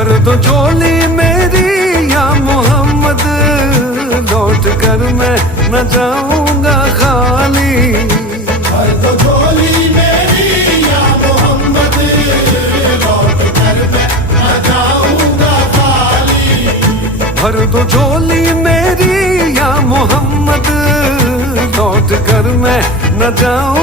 भर दो झोली मेरी या मोहम्मद, लौट कर मैं न जाऊंगा खाली। भर दो झोली मेरी या मोहम्मद, लौट कर मैं न जाऊंगा खाली। भर दो झोली मेरी या मोहम्मद, लौट कर मैं न जाऊं